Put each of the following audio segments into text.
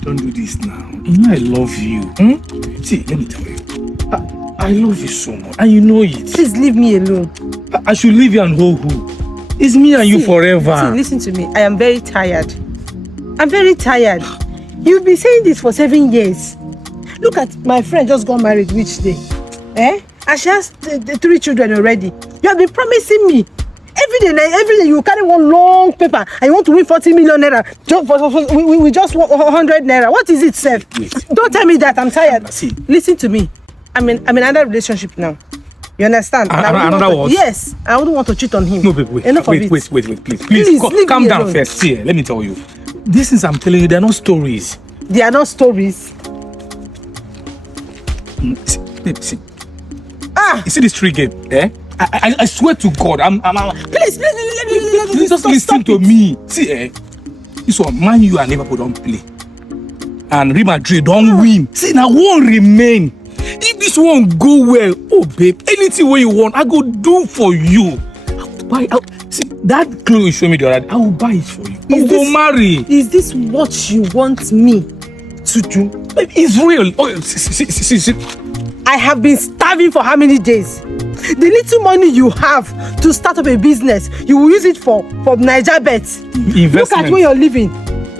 don't do this now. You know I love you. See, let me tell you. I love you so much, and you know it. Please leave me alone. I should leave you and hold who? It's me and you forever. See, listen to me. I am very tired. I'm very tired. You've been saying this for 7 years. Look at my friend just got married which day? And she has 3 children already. You have been promising me. Every day you carry one long paper and you want to win 40 million naira. We just want 100 naira. What is it, Seth? Don't tell me that. I'm tired. See. Listen to me. I'm in another relationship now. You understand? Another what? Yes. I wouldn't want to cheat on him. No, babe, wait, please. Calm down first. See, let me tell you. These things I'm telling you, they're not stories. They are not stories. See, babe, see. You see this tree game? I swear to God, Please, just listen to me. See, this one, Man U and Liverpool don't play, and Real Madrid don't win. See, now one remain. If this one go well, oh babe, anything what you want, I go do for you. See that clothes you show me the other day, I will buy it for you. I will go marry. Is this what you want me to do? It's real. Oh, see. I have been starving for how many days? The little money you have to start up a business, you will use it for Niger bets. Look at where you're living.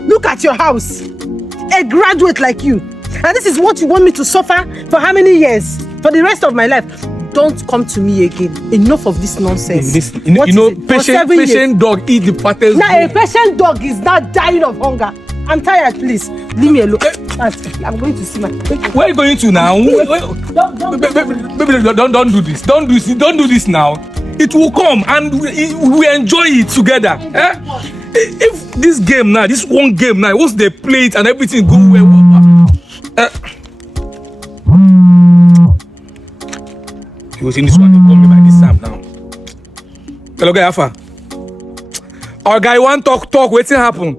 Look at your house. A graduate like you. And this is what you want me to suffer for how many years? For the rest of my life. Don't come to me again. Enough of this nonsense. Patient dog eat the fattest. Now a patient dog is not dying of hunger. I'm tired, please. Leave me alone. I'm going to see my... Where are you going to now? Don't do this. Don't do this now. It will come and we enjoy it together. If this game now, this one game now, once they play it and everything go well... You see this one, they call me by this time now. Hello, guy, Alpha. Our guy want talk, wetin happen?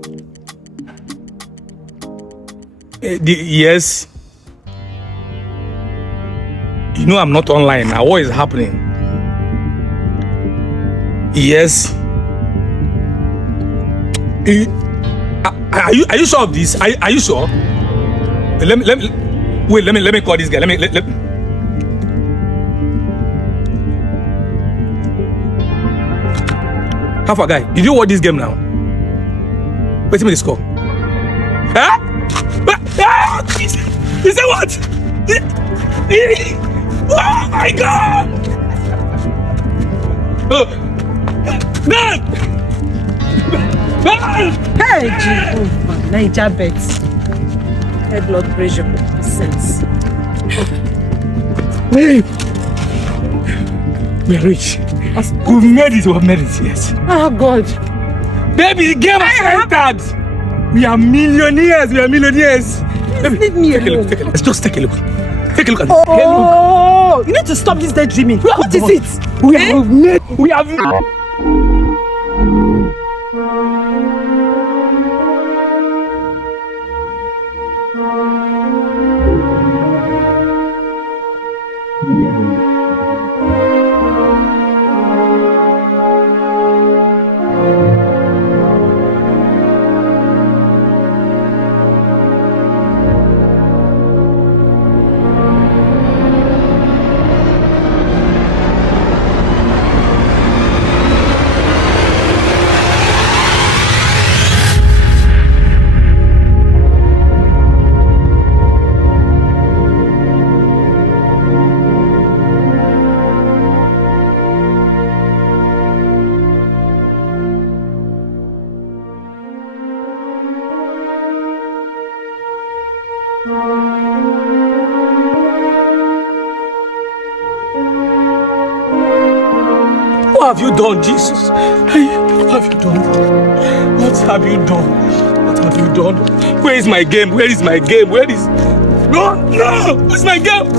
Yes. You know I'm not online now. What is happening? Yes. Are you sure of this? Are you sure? Let me call this guy. Let me. Half a guy. Did you watch this game now? Wait a minute, score. Huh? Is that what? Oh my God! Hey, Jehovah, Niger bets. High blood pressure, sense. Wait. We are rich. We have made it, yes. Oh God. Baby, the game has entered. We are millionaires. Please leave me alone. Let's just take a look. Take a look at this. Oh, you need to stop this daydreaming. What is it? We have What have you done, Jesus? What have you done? What have you done? What have you done? Where is my game? Where is my game? Where is... No! Where's my game?